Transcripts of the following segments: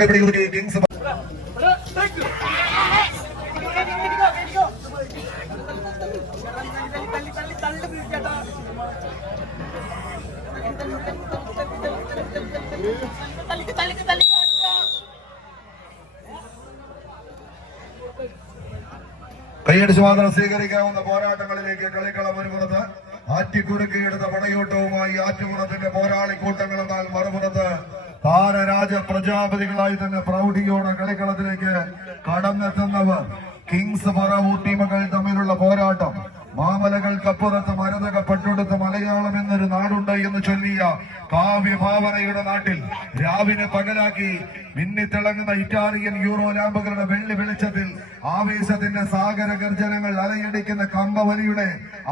കൈപ്പിടി Kings കൈയടിച്ച് മാത്രം സ്വീകരിക്കാവുന്ന പോരാട്ടങ്ങളിലേക്ക് കളിക്കളം ഒരുപുറത്ത് ആറ്റിക്കുറുക്കിയെടുത്ത പടയോട്ടവുമായി ആറ്റുപുറത്തിന്റെ പോരാളി കൂട്ടങ്ങളെന്നാൽ മറുപുറത്ത് താരരാജ പ്രജാപതികളായി തന്നെ പ്രൗഢിയോടെ കളിക്കളത്തിലേക്ക് കടന്നെത്തുന്നവർ കിങ്സ് പറവൂർ ടീമുകൾ തമ്മിലുള്ള പോരാട്ടം. മാമലകൾക്കപ്പുറത്ത് മരതകപ്പെട്ടെടുത്ത് മലയാളം എന്നൊരു നാടുണ്ട് എന്ന് ചൊല്ലിയ കാവ്യഭാവനയുടെ നാട്ടിൽ രാവിനെ പകലാക്കി മിന്നിത്തിളങ്ങുന്ന ഇറ്റാലിയൻ യൂറോ ലാമ്പുകളുടെ വെള്ളി വെളിച്ചത്തിൽ ആവേശത്തിന്റെ സാഗര ഗർജനങ്ങൾ അലയടിക്കുന്ന കമ്പവലിയുടെ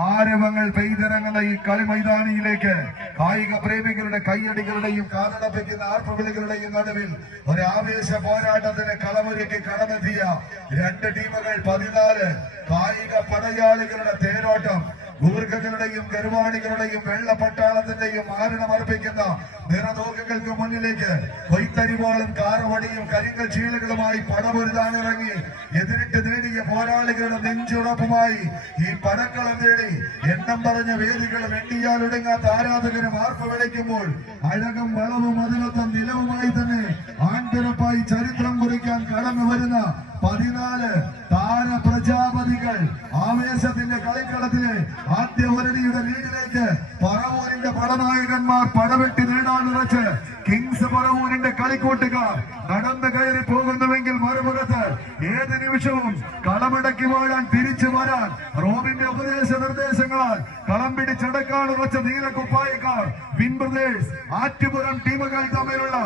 ആരവങ്ങൾ പെയ്തിറങ്ങുന്ന ഈ കളി മൈതാനിയിലേക്ക് കായിക പ്രേമികളുടെ കൈയടികളുടെയും കാതടപ്പിക്കുന്ന ആർപ്പുവിളികളുടെയും നടുവിൽ ഒരു ആവേശ പോരാട്ടത്തിന് കളമൊരുക്കി കടന്നെത്തിയ രണ്ട് ടീമുകൾ 14 കായിക പടയാളികളുടെ തേരോട്ടം. ഗൂർഖകളുടെയും ഗർവാണികളുടെയും വെള്ളപ്പട്ടാളത്തിന്റെയും മാരണമർപ്പിക്കുന്ന നിറതോക്കുകൾക്ക് മുന്നിലേക്ക് കൊയ്ത്തരിവാളും കാറവടിയും കരിങ്കൽ ചീളുകളുമായി പടപൊരുതാനിറങ്ങി എതിരിട്ട് നേടിയ പോരാളികളുടെ നെഞ്ചുറപ്പുമായി ഈ പടക്കളം തേടി എണ്ണം പറഞ്ഞ വേദികൾ വെട്ടിയാലൊടുങ്ങാത്ത ആരാധകരും ആർപ്പ് വിളിക്കുമ്പോൾ അഴകും വളവും അതിനൊത്തം നിലവുമായി തന്നെ ആൺപിറപ്പായി ചരിത്രം കുറിക്കാൻ കടന്നു വരുന്ന 14 താര പ്രജാപതികൾ ആവേശത്തിന്റെ കളിക്കളത്തിലെ ആദ്യ ഒരടിയുടെ ലീഡിലേക്ക് പറവൂരിന്റെ പടനായകന്മാർ പടവെട്ടി നേടാനുറച്ച് കിങ്സ് പറവൂരിന്റെ കളിക്കൂട്ടുകാർ നടന്നു കയറി പോകുന്നുവെങ്കിൽ മറുപുറത്ത് ഏത് നിമിഷവും കളമടക്കി വാഴാൻ തിരിച്ചു വരാൻ റോബിന്റെ ഉപദേശ നിർദ്ദേശങ്ങളാൽ കളം പിടിച്ചടക്കാനുറച്ച നീലക്കുപ്പായക്കാർ വിൻ ബ്രദേഴ്സ് ആറ്റുപുറം ടീമുകൾ തമ്മിലുള്ള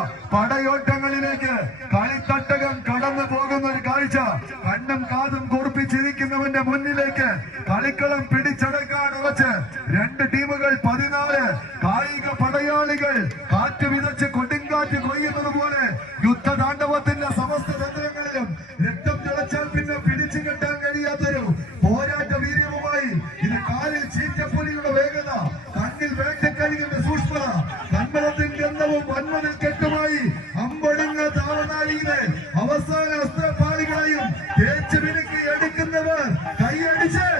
പടയോട്ടങ്ങളിലേക്ക് കളിത്തട്ടകം കടന്നു പോകുന്ന ഒരു കാഴ്ച കണ്ണും കാതും കൂർപ്പിച്ചിരിക്കുന്നവന്റെ മുന്നിലേക്ക് കളിക്കളം പിടിച്ചടക്കാൻ ഉറച്ച് രണ്ട് ടീമുകൾ 14 കായിക പടയാളികൾ കാറ്റ് വിതച്ച് കൊടുങ്കാറ്റ് കൊയ്യുന്നത് പോലെ യുദ്ധതാണ്ഡവത്തിന്റെ സമസ്ത തന്ത്രങ്ങളിലും രക്തം തിളച്ചാൽ പിന്നെ പിടിച്ചു കെട്ടാൻ കഴിയാത്തൊരു പോരാട്ട വീര്യവുമായി ഇത് കാലിൽ ചീറ്റപ്പൊലിയുടെ വേഗത, കണ്ണിൽ വേട്ടക്കഴിയുടെ സൂക്ഷ്മത, കന്മലത്തിന്റെ ഗന്ധവും വന്മതിൽ കെട്ടുമായി അമ്പടങ്ങ താവനാലിയിലെ അവസാന അസ്ത്രപാളികളെയും തേച്ച് മിനുക്കി എടുക്കുന്നവർ കൈയടിച്ചത്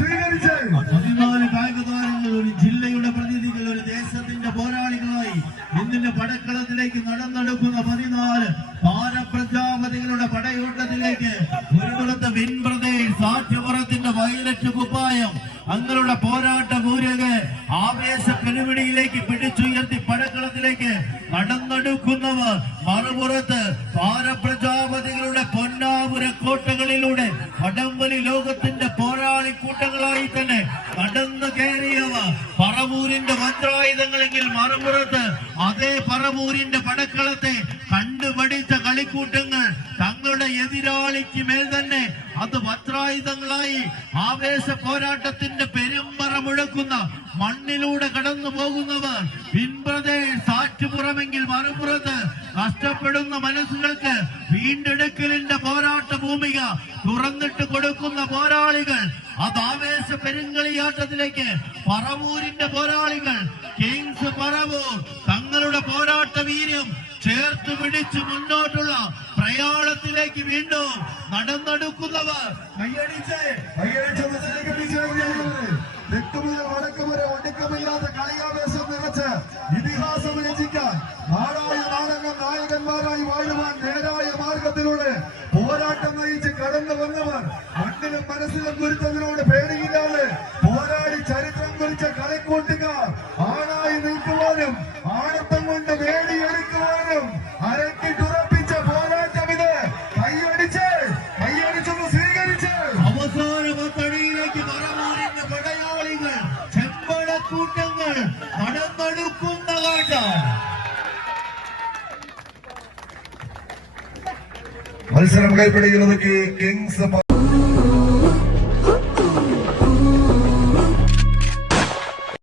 സ്വീകരിച്ച് 14 കായിക താരങ്ങൾ, ഒരു ജില്ലയുടെ പ്രതിനിധികൾ, ഒരു ദേശത്തിന്റെ പോരാളികളായി ഇന്നിന്റെ പടക്കളത്തിലേക്ക് നടന്നെടുക്കുന്ന 14 താരപ്രജാപതികളുടെ പടയോട്ടത്തിലേക്ക് ഒരു പുറത്ത് വിൻ ബ്രദേഴ്സ് ആറ്റുപുറത്തിന്റെ വയലറ്റ് കുപ്പായം അങ്ങനെ പോരാട്ട മൂരക് ആവേശ പെരുവിടിയിലേക്ക് പിടിച്ചുയർത്തി പടക്കളത്തിലേക്ക് നടന്നെടുക്കുന്നവർ മറുപുറത്ത് താരപ്രജാപതികളുടെ പൊന്നാപുര കോട്ടകളിലൂടെ വടംവലി ലോകത്തിന്റെ പോരാളി കൂട്ടങ്ങളായി തന്നെ കടന്നു കയറിയവർ പറവൂരിന്റെ വജ്രായുധങ്ങളെങ്കിൽ മറുപുറത്ത് അതേ പറവൂരിന്റെ പടക്കളത്തെ കണ്ടുപഠിച്ച കളിക്കൂട്ടങ്ങൾ തങ്ങളുടെ എതിരാളിക്ക് മേൽ തന്നെ അത് വജ്രായുധങ്ങളായി ആവേശ പോരാട്ടത്തിന്റെ പെരുമ്പറ മുഴക്കുന്ന മണ്ണിലൂടെ കടന്നു പോകുന്നവർ വിൻ ബ്രദേഴ്സ് ആറ്റുപുറമെങ്കിൽ മറുപുറത്ത് കഷ്ടപ്പെടുന്ന മനസ്സുകൾക്ക് വീണ്ടെടുക്കലിന്റെ പോരാട്ട ഭൂമിക തുറന്നിട്ട് കൊടുക്കുന്ന പോരാളികൾ. അത് ആവേശ പെരുങ്കളിയാട്ടത്തിലേക്ക് പറവൂരിന്റെ പോരാളികൾ കിങ്സ് പറവൂർ തങ്ങളുടെ പോരാട്ട വീര്യം ചേർത്ത് പിടിച്ച് മുന്നോട്ടുള്ള പ്രയാണത്തിലേക്ക് വീണ്ടും നടന്നെടുക്കുന്നവർ വടക്കുമുര ഒടുക്കമില്ലാത്ത കളിയാവേശം നിറച്ച് ഇതിഹാസം രചിക്കാൻ നാടായ നാടകം നായകന്മാരായി വാഴുവാൻ നേരായ മാർഗത്തിലൂടെ പോരാട്ടം നയിച്ച് കടന്നു വന്നവർ മണ്ണിലും മനസ്സിലും ഗുരുത്തതിനോട് പേടിയില്ലാതെ പോരാടി ചരിത്രം കുറിച്ച കളിക്കൂട്ടുകാർ ആണായി നിൽക്കുവാനും ആണത്തം കൊണ്ട് വേടിയെടുക്കുവാനും അരക്കിട്ടുറപ്പിച്ച പോരാട്ടം ഇത് കൈയടിച്ചൊന്ന് സ്വീകരിച്ച് അവസാന പത്തടിയിലേക്ക് പറവൂരിന്റെ പടയാളികൾ ചെമ്പടക്കൂട്ടങ്ങൾ നടന്നെടുക്കുന്ന കാഴ്ച. മത്സരം കൈപ്പിടിക്കുന്നത് കിങ്സ്